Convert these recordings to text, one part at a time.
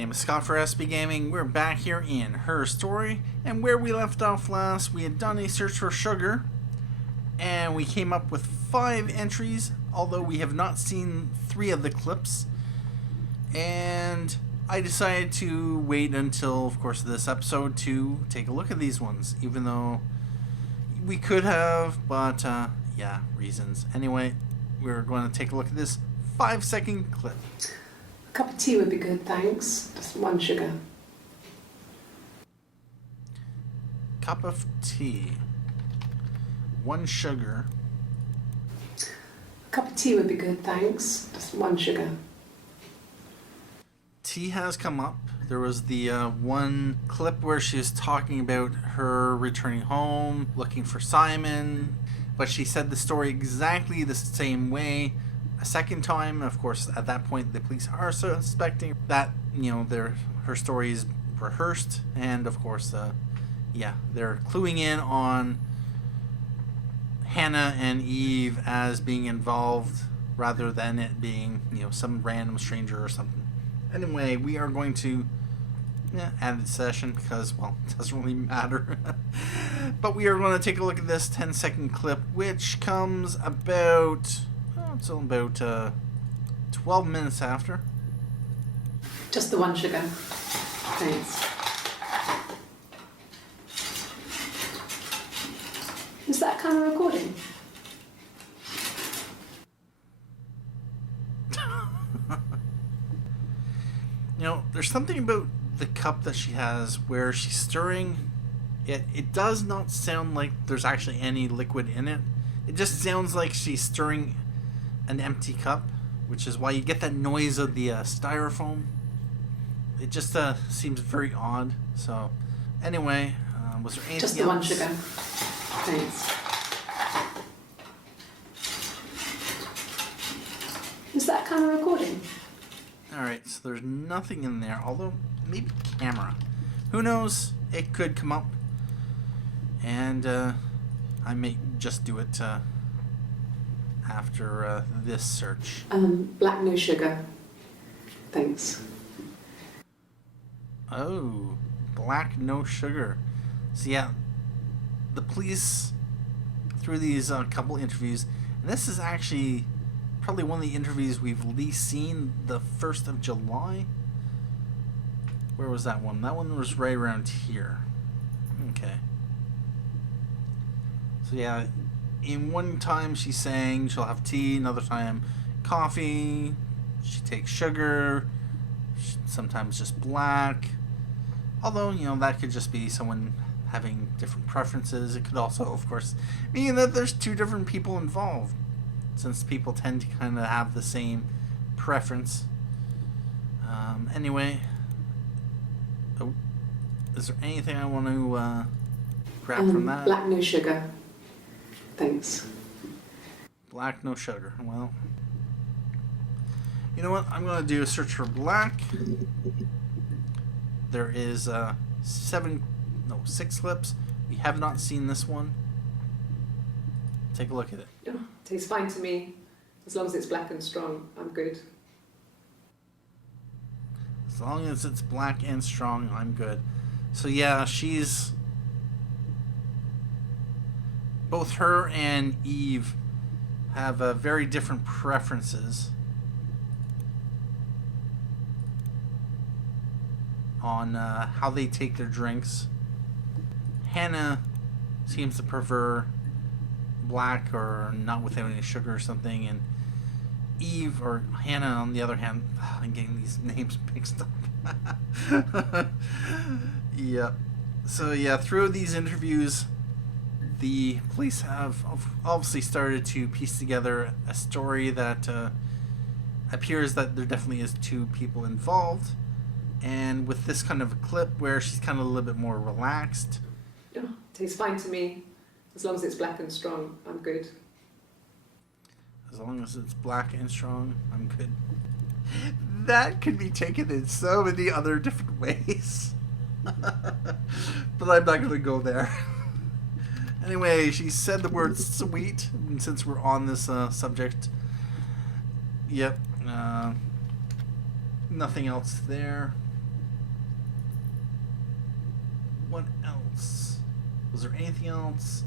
name is Scott for SB Gaming. We're back here in Her Story, and where we left off last, we had done a search for sugar, and we came up with 5 entries, although we have not seen 3 of the clips. And I decided to wait until, of course, this episode to take a look at these ones, even though we could have, but yeah, reasons. Anyway, we're going to take a look at this 5-second clip. A cup of tea would be good, thanks. Just 1 sugar. Cup of tea. 1 sugar. A cup of tea would be good, thanks. Just 1 sugar. Tea has come up. There was the one clip where she was talking about her returning home, looking for Simon, but she said the story exactly the same way a second time. Of course, at that point, the police are suspecting that, you know, her story is rehearsed, and of course, yeah, they're cluing in on Hannah and Eve as being involved rather than it being, you know, some random stranger or something. Anyway, we are going to add the session because, well, it doesn't really matter. But we are going to take a look at this 10-second clip, which comes about, it's about 12 minutes after. Just the 1 sugar. Thanks. Is that kind of recording? You know, there's something about the cup that she has where she's stirring. It does not sound like there's actually any liquid in it. It just sounds like she's stirring an empty cup, which is why you get that noise of the styrofoam. It just seems very odd. So, anyway, was there anything Just the else? 1 sugar. Thanks. Is that kind of recording? Alright, so there's nothing in there, although maybe camera. Who knows? It could come up. And I may just do it after this search. Black no sugar. Thanks. Oh, black no sugar. So yeah, the police, through these couple interviews, and this is actually probably one of the interviews we've least seen, the 1st of July. Where was that one? That one was right around here. Okay. So yeah, in one time she's saying she'll have tea, another time coffee, she takes sugar, sometimes just black. Although, you know, that could just be someone having different preferences. It could also, of course, mean that there's 2 different people involved, since people tend to kind of have the same preference. Anyway, is there anything I want to grab from that? Black no sugar. Thanks. Black no sugar. Well, you know what? I'm going to do a search for black. There is 6 clips. We have not seen this one. Take a look at it. Oh, tastes fine to me. As long as it's black and strong, I'm good. As long as it's black and strong, I'm good. So yeah, she's... both her and Eve have very different preferences on how they take their drinks. Hannah seems to prefer black or not without any sugar or something, and Eve or Hannah, on the other hand, I'm getting these names mixed up. Yeah. So yeah, through these interviews, the police have obviously started to piece together a story that appears that there definitely is 2 people involved. And with this kind of a clip where she's kind of a little bit more relaxed. Oh, tastes fine to me. As long as it's black and strong, I'm good. As long as it's black and strong, I'm good. That could be taken in so many other different ways. But I'm not going to go there. Anyway, she said the word sweet, and since we're on this subject. Yep. Nothing else there. What else? Was there anything else?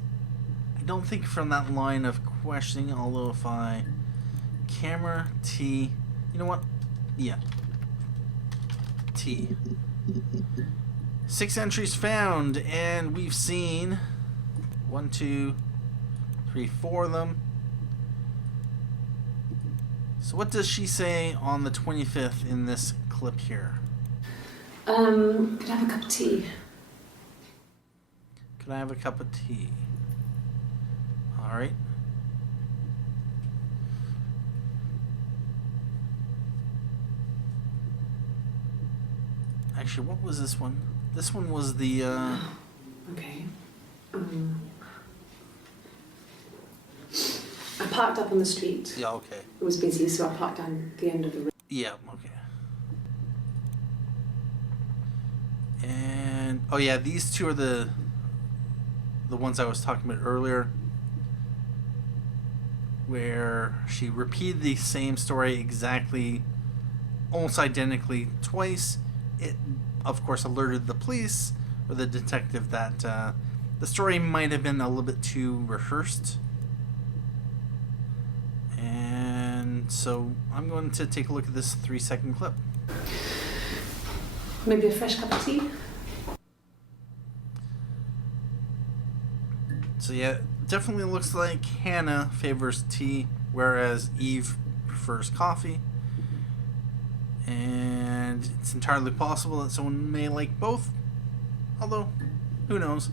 I don't think from that line of questioning, although if I... Camera, T... You know what? Yeah. T. 6 entries found, and we've seen 1, 2, 3, 4 of them. So what does she say on the 25th in this clip here? Could I have a cup of tea? Could I have a cup of tea? Alright. Actually, what was this one? This one was the, Okay. I parked up on the street. Yeah, okay. It was busy, so I parked down the end of the road. Yeah, okay. And, oh yeah, these two are the ones I was talking about earlier, where she repeated the same story exactly, almost identically twice. It, of course, alerted the police or the detective that the story might have been a little bit too rehearsed. And so I'm going to take a look at this 3-second clip. Maybe a fresh cup of tea? So yeah, definitely looks like Hannah favors tea, whereas Eve prefers coffee. And it's entirely possible that someone may like both, although, who knows.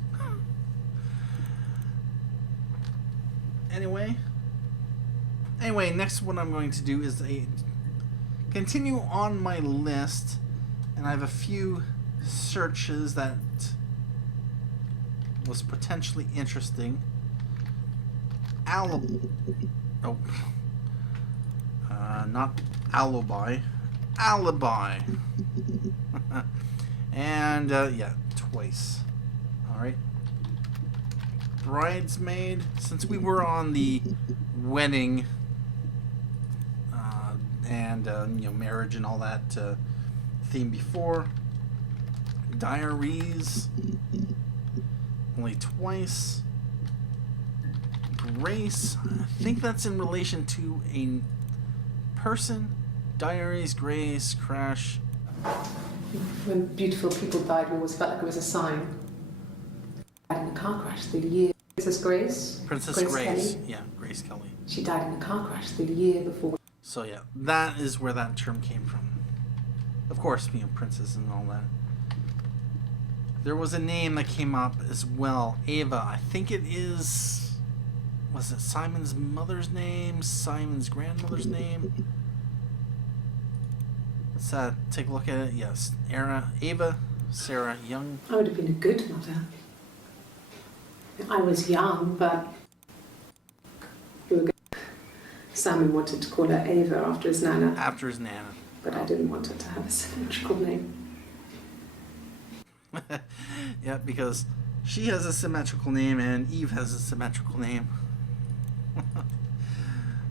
Anyway, next what I'm going to do is continue on my list, and I have a few searches that was potentially interesting. Not alibi. Alibi. And yeah, twice. Alright. Bridesmaid. Since we were on the wedding and marriage and all that theme before. Diaries. Only twice. Grace. I think that's in relation to a person. Diaries, Grace, Crash. When beautiful people died, we always felt like it was a sign. Died in a car crash through the year. Princess Grace? Princess Grace. Kelly. Yeah, Grace Kelly. She died in a car crash through the year before. So yeah, that is where that term came from. Of course, princess and all that. There was a name that came up as well. Ava. I think it is... Was it Simon's mother's name? Simon's grandmother's name? Let's take a look at it. Yes. Ava Sarah Young. I would have been a good mother. I was young, but we were good. Simon wanted to call her Ava after his nana. After his nana. But I didn't want her to have a symmetrical name. Yeah, because she has a symmetrical name and Eve has a symmetrical name.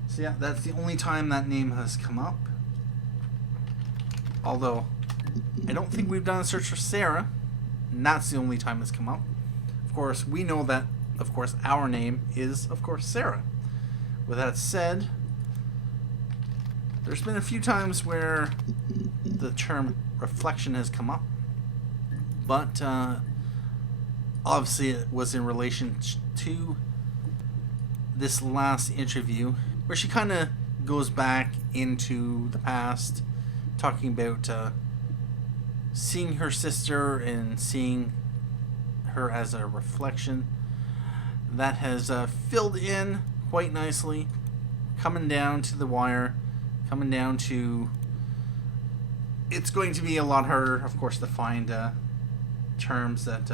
So yeah, that's the only time that name has come up. Although, I don't think we've done a search for Sarah, and that's the only time it's come up. Of course, we know that, of course, our name is, of course, Sarah. With that said, there's been a few times where the term reflection has come up, but obviously it was in relation to this last interview, where she kind of goes back into the past, talking about seeing her sister and seeing her as a reflection. That has filled in quite nicely, coming down to the wire, coming down to... It's going to be a lot harder, of course, to find terms that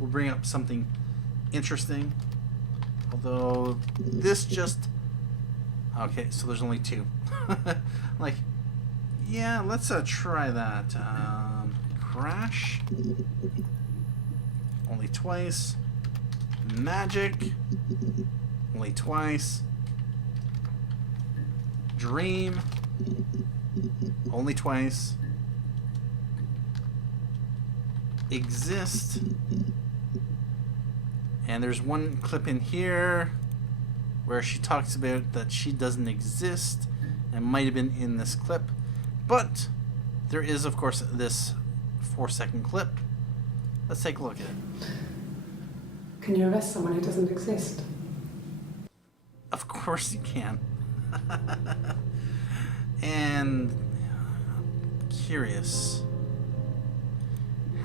will bring up something interesting. Although this just... Okay, so there's only two. Like, yeah, let's try that. Crash. Only twice. Magic. Only twice. Dream. Only twice. exist. And there's one clip in here where she talks about that she doesn't exist and might have been in this clip. But there is, of course, this 4-second clip. Let's take a look at it. Can you arrest someone who doesn't exist? Of course you can. And curious,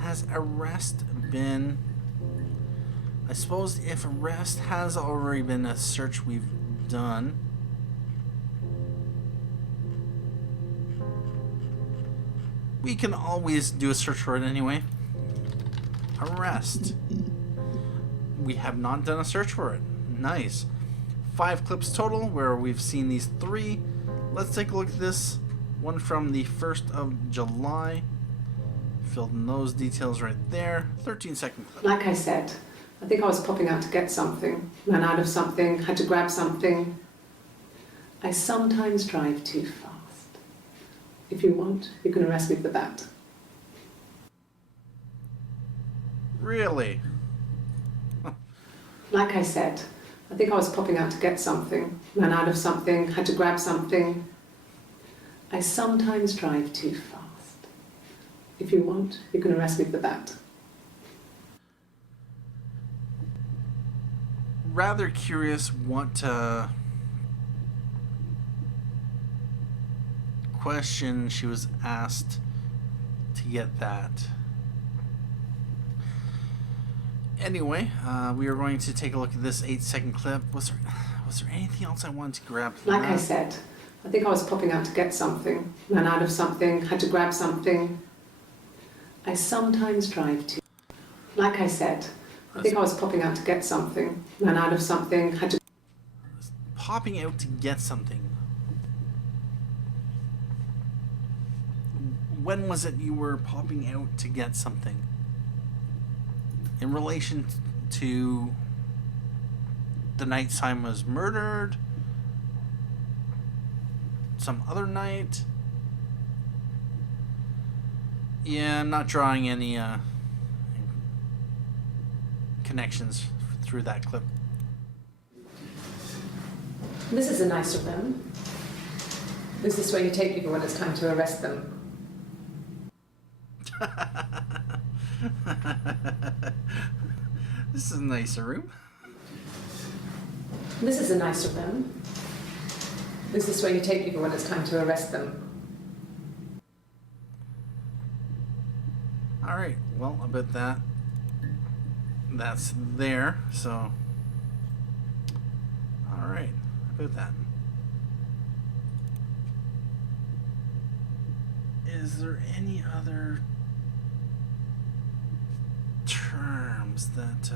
has arrest been... I suppose if arrest has already been a search we've done, we can always do a search for it anyway. Arrest. We have not done a search for it. Nice. 5 clips total where we've seen these 3. Let's take a look at this one from the 1st of July. Filled in those details right there. 13-second clip. Like I said, I think I was popping out to get something, ran out of something, had to grab something. I sometimes drive too fast. If you want, you can arrest me for that. Really? Like I said, I think I was popping out to get something, ran out of something, had to grab something. I sometimes drive too fast. If you want, you can arrest me for that. Rather curious what question she was asked to get that. Anyway, we are going to take a look at this 8-second clip. Was there anything else I wanted to grab? Like I said, I think I was popping out to get something, ran out of something, had to grab something. I sometimes drive too. Like I said, I think I was popping out to get something, ran out of something, had to... Popping out to get something. When was it you were popping out to get something? In relation to the night Simon was murdered? Some other night? Yeah, I'm not drawing any connections through that clip. This is a nice of them. Is this where you take people when it's time to arrest them? This is a nicer room. This is a nice of them. Is this where you take people when it's time to arrest them? Alright, well, I bet that's there, so... Alright, about that. Is there any other terms that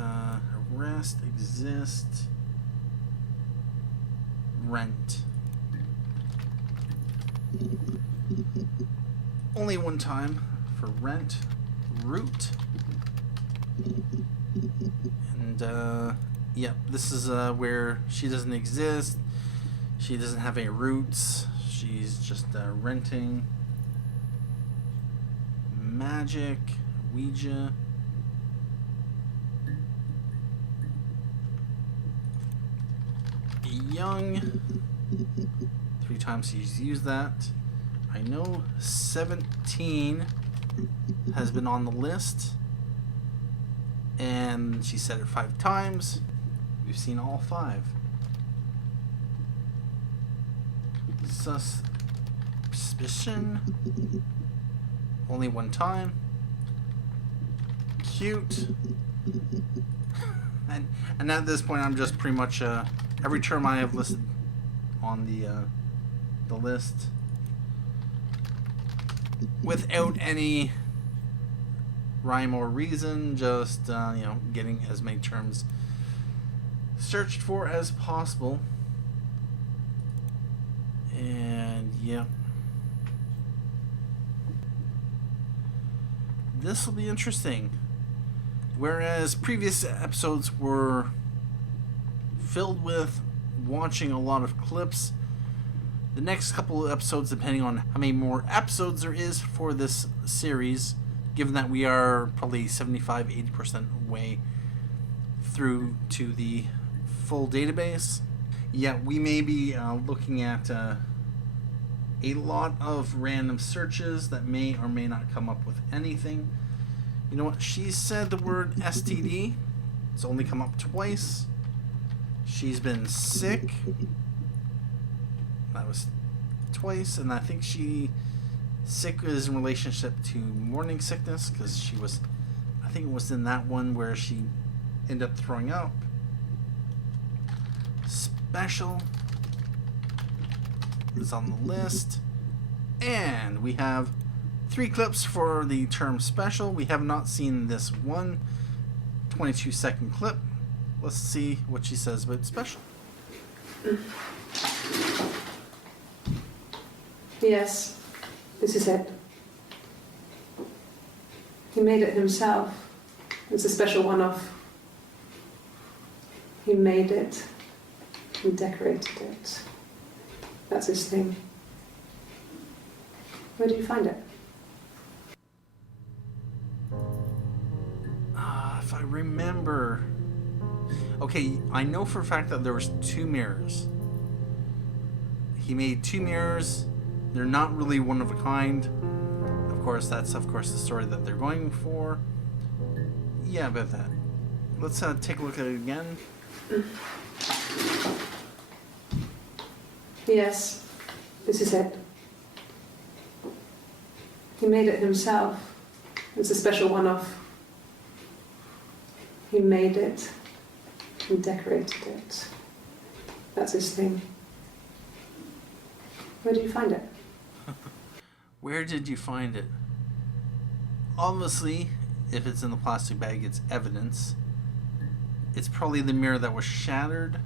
arrest, exist, rent? Only one time for rent, root, and yep, this is where she doesn't exist, she doesn't have any roots, she's just renting. Magic, Ouija, young, 3 times she's used that. I know 17 has been on the list, and she said it 5 times. We've seen all 5. Suspicion, only 1 time. Cute. And at this point, I'm just pretty much every term I have listed on the list without any rhyme or reason, just getting as many terms searched for as possible. And yeah, this will be interesting. Whereas previous episodes were filled with watching a lot of clips, the next couple of episodes, depending on how many more episodes there is for this series, given that we are probably 75-80% way through to the full database. Yeah, we may be looking at a lot of random searches that may or may not come up with anything. You know what? She said the word STD. It's only come up twice. She's been sick. That was twice, and I think sick is in relationship to morning sickness, because she was, I think it was in that one where she ended up throwing up. Special is on the list, and we have 3 clips for the term special. We have not seen this one 22-second clip. Let's see what she says about special. Yes, this is it. He made it himself. It's a special one-off. He made it and decorated it. That's his thing. Where did you find it? If I remember... Okay, I know for a fact that there was 2 mirrors. He made 2 mirrors. They're not really one of a kind. Of course, that's the story that they're going for. Yeah, about that. Let's take a look at it again. Yes, this is it. He made it himself. It's a special one-off. He made it and decorated it. That's his thing. Where did you find it? Where did you find it? Obviously, if it's in the plastic bag, it's evidence. It's probably the mirror that was shattered.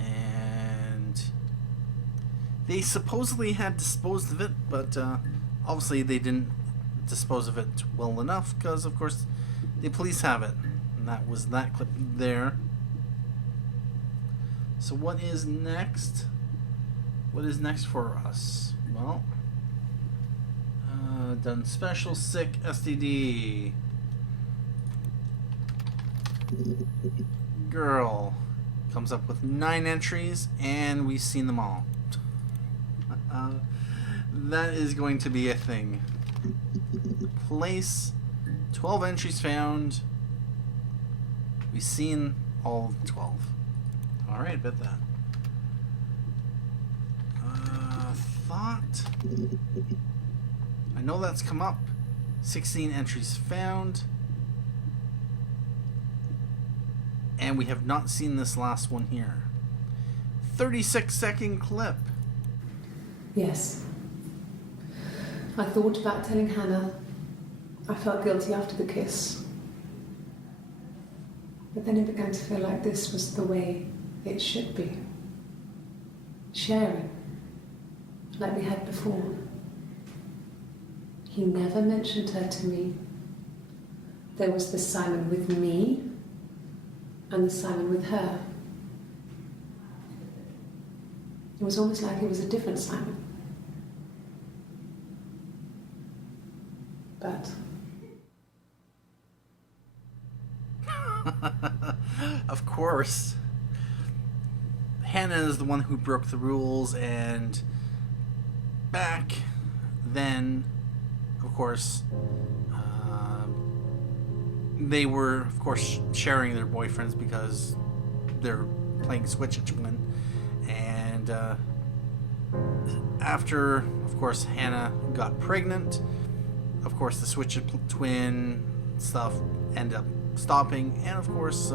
And they supposedly had disposed of it, but obviously they didn't dispose of it well enough, because of course the police have it. And that was that clip there. So what is next? What is next for us? Well, done special, sick, STD. Girl comes up with 9 entries, and we've seen them all. That is going to be a thing. Place, 12 entries found. We've seen all 12. Alright, bet that. Thought. I know that's come up. 16 entries found. And we have not seen this last one here. 36-second clip. Yes. I thought about telling Hannah. I felt guilty after the kiss. But then it began to feel like this was the way it should be. Sharing, like we had before. He never mentioned her to me. There was the Simon with me and the Simon with her. It was almost like it was a different Simon. But of course, Hannah is the one who broke the rules, and back then, of course, they were, of course, sharing their boyfriends because they're playing Switch at Twin. And after, of course, Hannah got pregnant, of course, the Switch Twin stuff ended up stopping, and of course,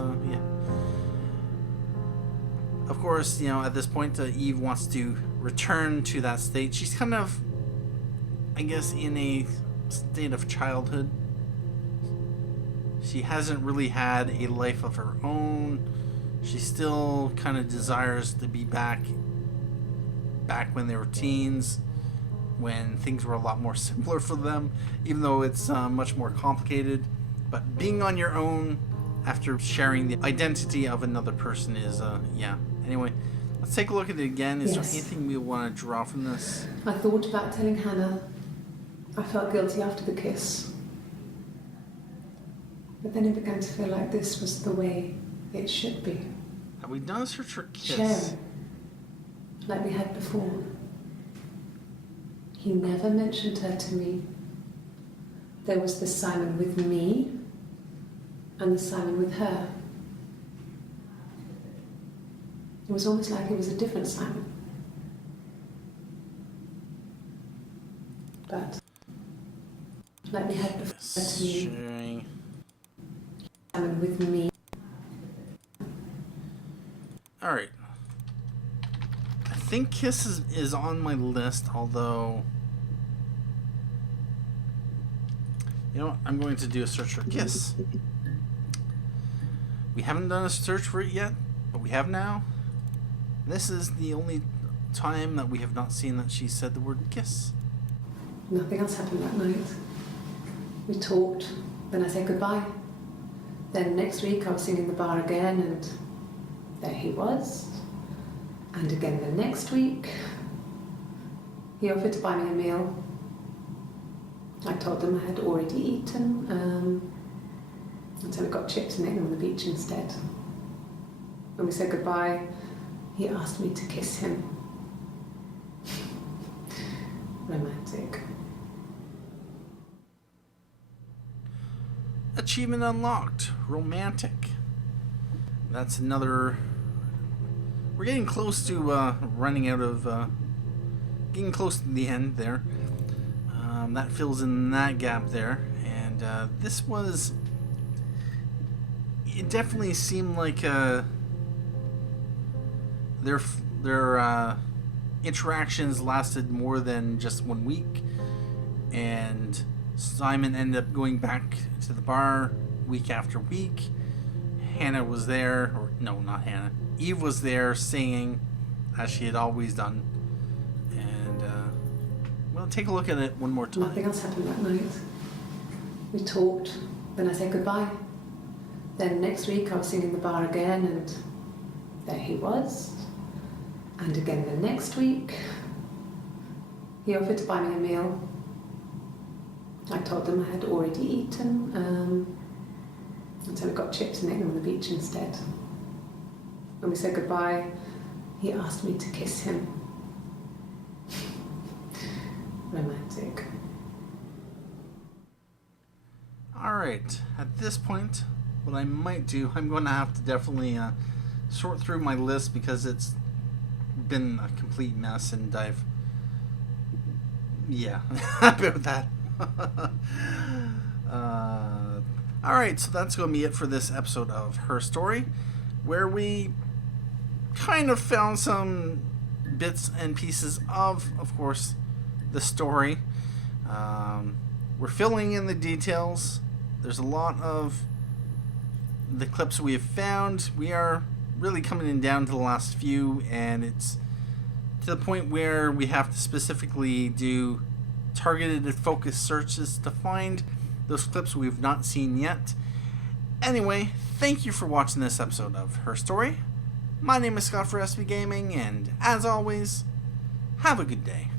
of course, at this point, Eve wants to return to that state. She's kind of, I guess, in a state of childhood. She hasn't really had a life of her own. She still kind of desires to be back when they were teens, when things were a lot more simpler for them, even though it's much more complicated. But being on your own after sharing the identity of another person is, Anyway, let's take a look at it again. Is there anything we want to draw from this? I thought about telling Hannah. I felt guilty after the kiss. But then it began to feel like this was the way it should be. Have we done a search for kiss? Share it, like we had before. He never mentioned her to me. There was the Simon with me and the Simon with her. It was almost like it was a different Simon. But like we had before to me. Sharing. Simon with me. Alright. I think kiss is on my list, although... You know what? I'm going to do a search for kiss. We haven't done a search for it yet, but we have now. This is the only time that we have not seen that she said the word kiss. Nothing else happened that night. We talked, then I said goodbye. Then next week I was singing the bar again, and there he was. And again the next week, he offered to buy me a meal. I told them I had already eaten, and so we got chips and ate them on the beach instead. When we said goodbye, he asked me to kiss him. Romantic. Achievement unlocked. Romantic. That's another... We're getting close to running out of... getting close to the end there. That fills in that gap there. And this was... It definitely seemed like their interactions lasted more than just 1 week. And Simon ended up going back to the bar week after week. Hannah was there, or no, not Hannah. Eve was there singing, as she had always done. And we'll take a look at it one more time. Nothing else happened that night. We talked, then I said goodbye. Then next week I was singing the bar again, and there he was. And again the next week, he offered to buy me a meal. I told them I had already eaten, and so we got chips and ate them on the beach instead. When we said goodbye, he asked me to kiss him. Romantic. Alright, at this point, what I might do, I'm going to have to definitely sort through my list because it's been a complete mess, and I've... Yeah, about that. Alright, so that's going to be it for this episode of Her Story, where we kind of found some bits and pieces of course, the story. We're filling in the details. There's a lot of the clips we have found. We are really coming in down to the last few, and it's to the point where we have to specifically do targeted and focused searches to find those clips we've not seen yet. Anyway, thank you for watching this episode of Her Story. My name is Scott for SB Gaming, and as always, have a good day.